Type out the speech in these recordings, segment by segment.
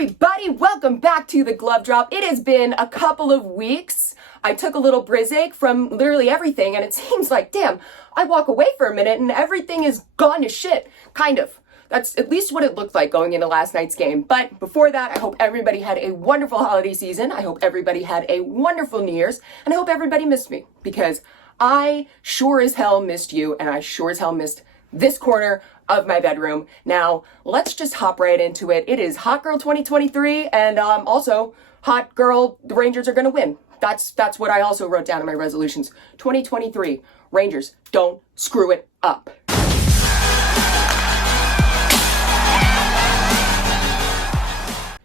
everybody, welcome back to the Glove Drop. It has been a couple of weeks. I took a little brisache from literally everything, and it seems like, damn, I walk away for a minute and everything is gone to shit. Kind of. That's at least what it looked like going into last night's game. But before that, I hope everybody had a wonderful holiday season. I hope everybody had a wonderful New Year's, and I hope everybody missed me, because I sure as hell missed you, and I sure as hell missed this corner of my bedroom. Now, let's just hop right into it. It is Hot Girl 2023, and also Hot Girl, the Rangers are gonna win. That's what I also wrote down in my resolutions. 2023, Rangers, don't screw it up.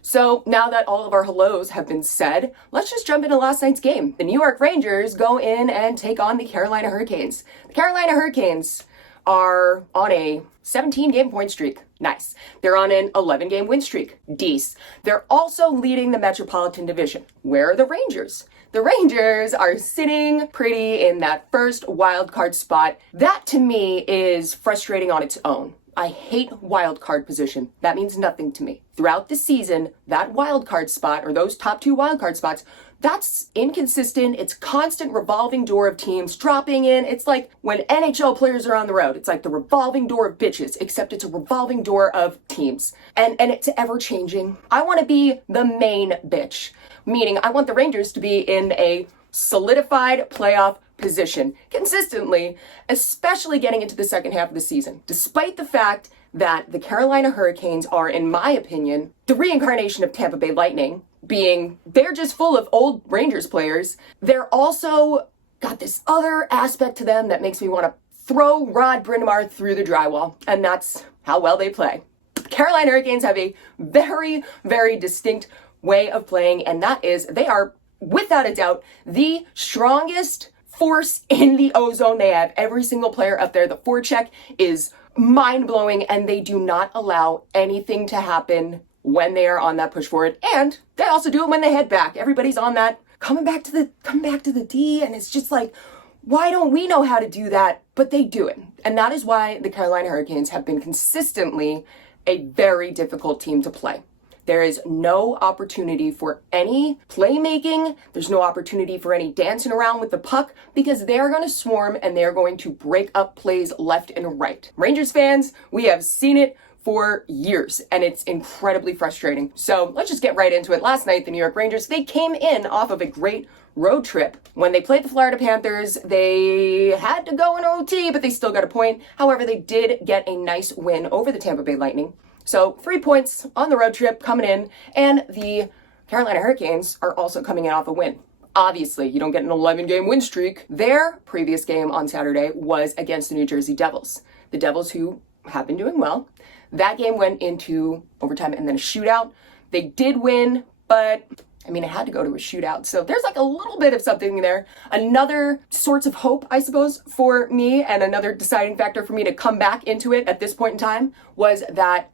So now that all of our hellos have been said, let's just jump into last night's game. The New York Rangers go in and take on the Carolina Hurricanes. The Carolina Hurricanes are on a 17-game point streak. Nice. They're on an 11-game win streak. Dece. They're also leading the Metropolitan Division. Where are the Rangers? The Rangers are sitting pretty in that first wild card spot. That to me is frustrating on its own. I hate wild card position. That means nothing to me. Throughout the season, that wild card spot, or those top two wild card spots, that's inconsistent. It's constant revolving door of teams dropping in. It's like when NHL players are on the road. It's like the revolving door of bitches, except it's a revolving door of teams. And it's ever changing. I want to be the main bitch, meaning I want the Rangers to be in a solidified playoff position consistently, especially getting into the second half of the season. Despite the fact that the Carolina Hurricanes are, in my opinion, the reincarnation of Tampa Bay Lightning, being they're just full of old Rangers players. They're also got this other aspect to them that makes me want to throw Rod Brind'Amour through the drywall, and that's how well they play. The Carolina Hurricanes have a very, very distinct way of playing, and that is they are, without a doubt, the strongest force in the ozone. They have every single player up there. The forecheck is mind-blowing, and they do not allow anything to happen when they are on that push forward, and they also do it when they head back. Everybody's on that coming back to the D, and it's just like, why don't we know how to do that? But they do it, and that is why the Carolina Hurricanes have been consistently a very difficult team to play. There is no opportunity for any playmaking. There's no opportunity for any dancing around with the puck, because they're going to swarm and they're going to break up plays left and right. Rangers fans, we have seen it for years, and it's incredibly frustrating. So let's just get right into it. Last night, the New York Rangers, they came in off of a great road trip. When they played the Florida Panthers, they had to go in OT, but they still got a point. However, they did get a nice win over the Tampa Bay Lightning. So 3 points on the road trip coming in, and the Carolina Hurricanes are also coming in off a win. Obviously, you don't get an 11-game win streak. Their previous game on Saturday was against the New Jersey Devils. The Devils, who have been doing well. That game went into overtime and then a shootout. They did win, but I mean, it had to go to a shootout. So there's like a little bit of something there. Another source of hope, I suppose, for me, and another deciding factor for me to come back into it at this point in time, was that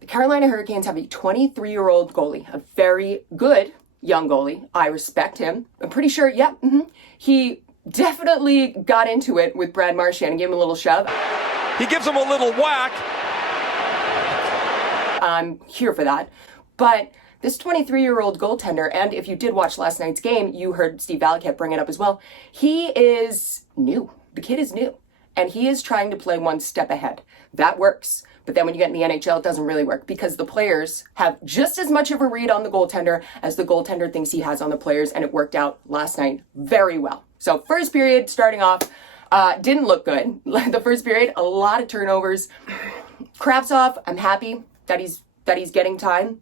the Carolina Hurricanes have a 23-year-old goalie, a very good young goalie. I respect him. I'm pretty sure, he definitely got into it with Brad Marchand and gave him a little shove. He gives him a little whack. I'm here for that. But this 23-year-old goaltender, and if you did watch last night's game, you heard Steve Valiquette bring it up as well. He is new. The kid is new. And he is trying to play one step ahead. That works. But then when you get in the NHL, it doesn't really work, because the players have just as much of a read on the goaltender as the goaltender thinks he has on the players, and it worked out last night very well. So first period, starting off, didn't look good. The first period, a lot of turnovers. Kravtsov, I'm happy that he's getting time,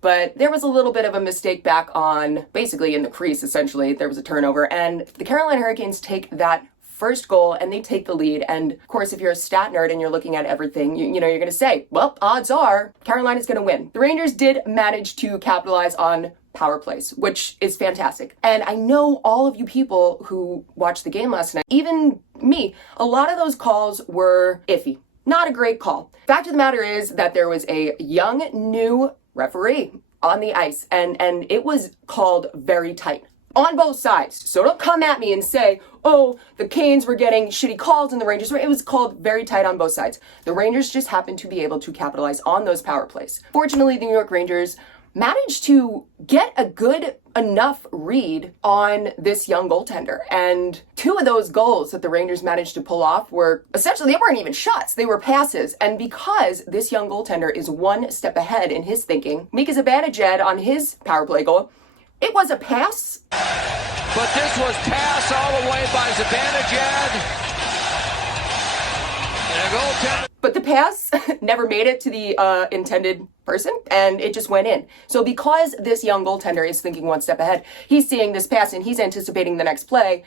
but there was a little bit of a mistake back on, basically in the crease, essentially. There was a turnover, and the Carolina Hurricanes take that first goal and they take the lead. And of course, if you're a stat nerd and you're looking at everything, you know, you're going to say, well, odds are Carolina's going to win. The Rangers did manage to capitalize on power plays, which is fantastic. And I know all of you people who watched the game last night, even me, a lot of those calls were iffy. Not a great call. Fact of the matter is that there was a young, new referee on the ice, and it was called very tight on both sides. So don't come at me and say, oh, the Canes were getting shitty calls and the Rangers were. It was called very tight on both sides. The Rangers just happened to be able to capitalize on those power plays. Fortunately, the New York Rangers managed to get a good enough read on this young goaltender. And two of those goals that the Rangers managed to pull off were essentially, they weren't even shots, they were passes. And because this young goaltender is one step ahead in his thinking, Mika Zibanejad on his power play goal, it was a pass. But this was passed all the way by Zibanejad. And a goaltender. But the pass never made it to the intended person, and it just went in. So because this young goaltender is thinking one step ahead, he's seeing this pass and he's anticipating the next play,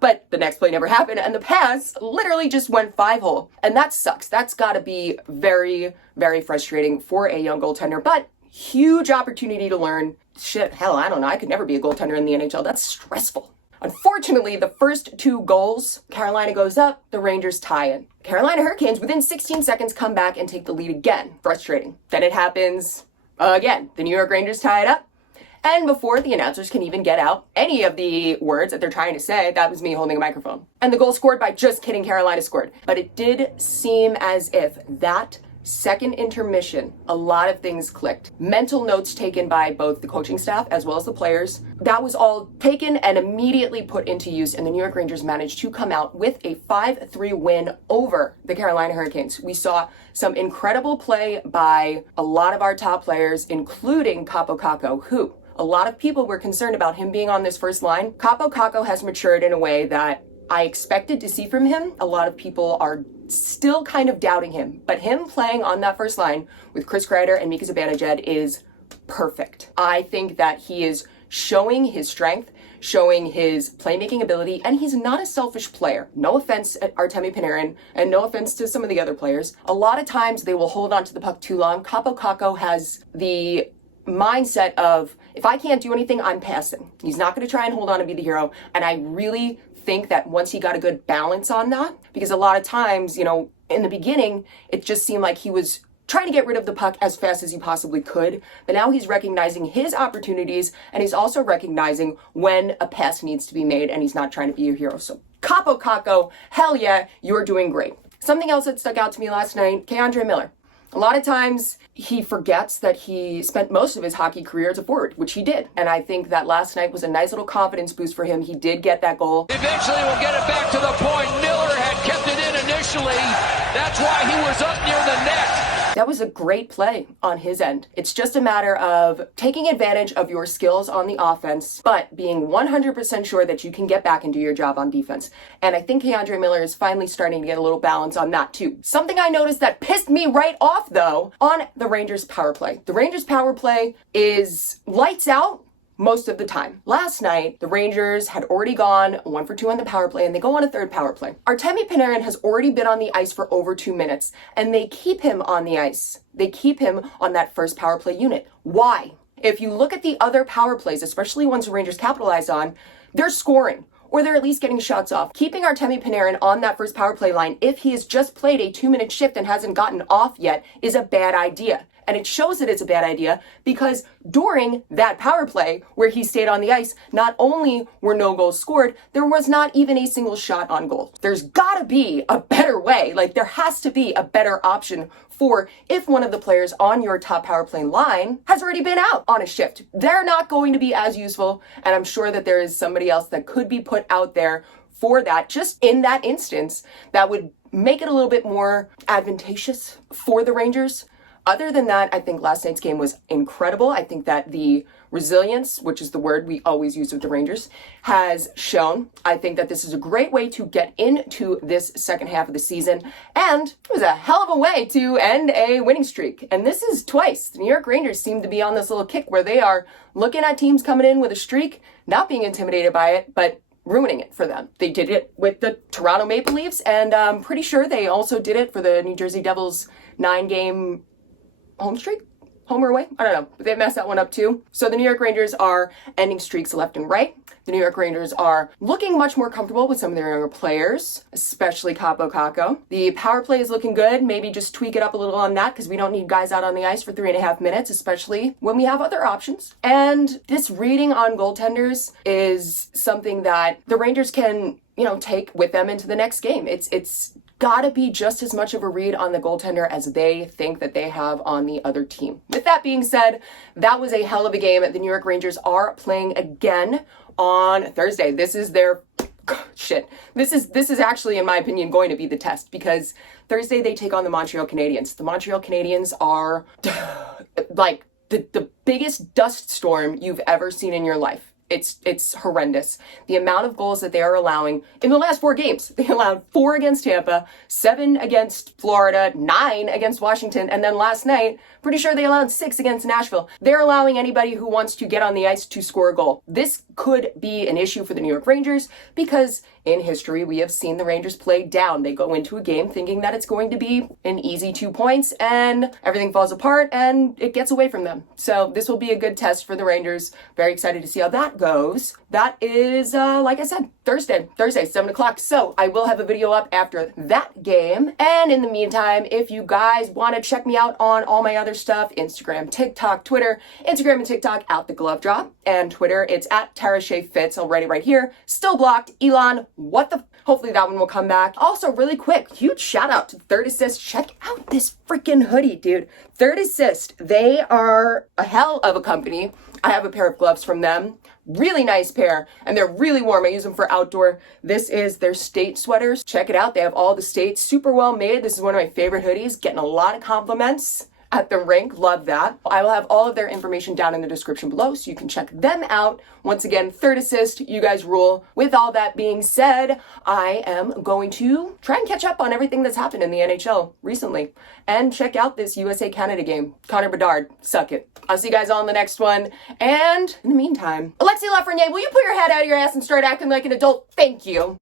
but the next play never happened, and the pass literally just went 5-hole. And that sucks. That's got to be very, very frustrating for a young goaltender, but huge opportunity to learn. Shit, hell, I don't know. I could never be a goaltender in the NHL. That's stressful. Unfortunately, the first two goals, Carolina goes up, the Rangers tie it. Carolina Hurricanes, within 16 seconds, come back and take the lead again. Frustrating. Then it happens again. The New York Rangers tie it up. And before the announcers can even get out any of the words that they're trying to say, that was me holding a microphone. And the goal scored by Just Kidding, Carolina scored. But it did seem as if that second intermission, a lot of things clicked. Mental notes taken by both the coaching staff as well as the players. That was all taken and immediately put into use, and the New York Rangers managed to come out with a 5-3 win over the Carolina Hurricanes. We saw some incredible play by a lot of our top players, including Kaapo Kakko, who a lot of people were concerned about him being on this first line. Kaapo Kakko has matured in a way that I expected to see from him. A lot of people are still kind of doubting him, but him playing on that first line with Chris Kreider and Mika Zibanejad is perfect. I think that he is showing his strength, showing his playmaking ability, and he's not a selfish player. No offense at Artemi Panarin, and no offense to some of the other players. A lot of times they will hold on to the puck too long. Kaapo Kakko has the mindset of, if I can't do anything, I'm passing. He's not going to try and hold on and be the hero, and I really think that once he got a good balance on that, because a lot of times, you know, in the beginning, it just seemed like he was trying to get rid of the puck as fast as he possibly could. But now he's recognizing his opportunities, and he's also recognizing when a pass needs to be made, and he's not trying to be a hero. So Kaapo Kakko, hell yeah, you're doing great. Something else that stuck out to me last night, K'Andre Miller. A lot of times he forgets that he spent most of his hockey career as a forward, which he did. And I think that last night was a nice little confidence boost for him. He did get that goal. Eventually we'll get it back to the point. Miller had kept it in initially. That's why he was up near the net. That was a great play on his end. It's just a matter of taking advantage of your skills on the offense, but being 100% sure that you can get back and do your job on defense. And I think K'Andre Miller is finally starting to get a little balance on that too. Something I noticed that pissed me right off though, on the Rangers power play. The Rangers power play is lights out most of the time. Last night, the Rangers had already gone 1 for 2 on the power play, and they go on a third power play. Artemi Panarin has already been on the ice for over 2 minutes, and they keep him on the ice. They keep him on that first power play unit. Why? If you look at the other power plays, especially ones the Rangers capitalize on, they're scoring, or they're at least getting shots off. Keeping Artemi Panarin on that first power play line, if he has just played a 2-minute shift and hasn't gotten off yet, is a bad idea. And it shows that it's a bad idea because during that power play where he stayed on the ice, not only were no goals scored, there was not even a single shot on goal. There's gotta be a better way. Like, there has to be a better option for if one of the players on your top power play line has already been out on a shift. They're not going to be as useful, and I'm sure that there is somebody else that could be put out there for that, just in that instance, that would make it a little bit more advantageous for the Rangers. Other than that, I think last night's game was incredible. I think that the resilience, which is the word we always use with the Rangers, has shown. I think that this is a great way to get into this second half of the season, and it was a hell of a way to end a winning streak. And this is twice. The New York Rangers seem to be on this little kick where they are looking at teams coming in with a streak, not being intimidated by it, but ruining it for them. They did it with the Toronto Maple Leafs, and I'm pretty sure they also did it for the New Jersey Devils 9-game home streak? Home or away? I don't know. But they messed that one up too. So the New York Rangers are ending streaks left and right. The New York Rangers are looking much more comfortable with some of their younger players, especially Kaapo Kakko. The power play is looking good. Maybe just tweak it up a little on that because we don't need guys out on the ice for 3.5 minutes, especially when we have other options. And this reading on goaltenders is something that the Rangers can, take with them into the next game. It's gotta be just as much of a read on the goaltender as they think that they have on the other team. With that being said, that was a hell of a game. The New York Rangers are playing again on Thursday. This is their shit. This is actually, in my opinion, going to be the test, because Thursday they take on the Montreal Canadiens. The Montreal Canadiens are like the biggest dust storm you've ever seen in your life. It's horrendous. The amount of goals that they are allowing in the last 4 games. They allowed 4 against Tampa, 7 against Florida, 9 against Washington, and then last night, pretty sure they allowed 6 against Nashville. They're allowing anybody who wants to get on the ice to score a goal. This could be an issue for the New York Rangers, because in history, we have seen the Rangers play down. They go into a game thinking that it's going to be an easy 2 points, and everything falls apart and it gets away from them. So this will be a good test for the Rangers. Very excited to see how that goes. That is, like I said, Thursday, 7 o'clock. So I will have a video up after that game. And in the meantime, if you guys want to check me out on all my other stuff, Instagram, TikTok, Twitter, Instagram and TikTok at The Glove Drop, and Twitter, it's at Tara Shea Fitz. I'll write it right here. Still blocked. Elon, what the... Hopefully that one will come back. Also, really quick, huge shout out to Third Assist. Check out this freaking hoodie, dude. Third Assist, they are a hell of a company. I have a pair of gloves from them. Really nice pair, and they're really warm. I use them for outdoor. This is their state sweaters. Check it out. They have all the states. Super well made. This is one of my favorite hoodies. Getting a lot of compliments at the rink. Love that. I will have all of their information down in the description below, so you can check them out. Once again, Third Assist, you guys rule. With all that being said, I am going to try and catch up on everything that's happened in the NHL recently, and check out this USA-Canada game. Connor Bedard, suck it. I'll see you guys all in the next one, and in the meantime, Alexis Lafreniere, will you put your head out of your ass and start acting like an adult? Thank you.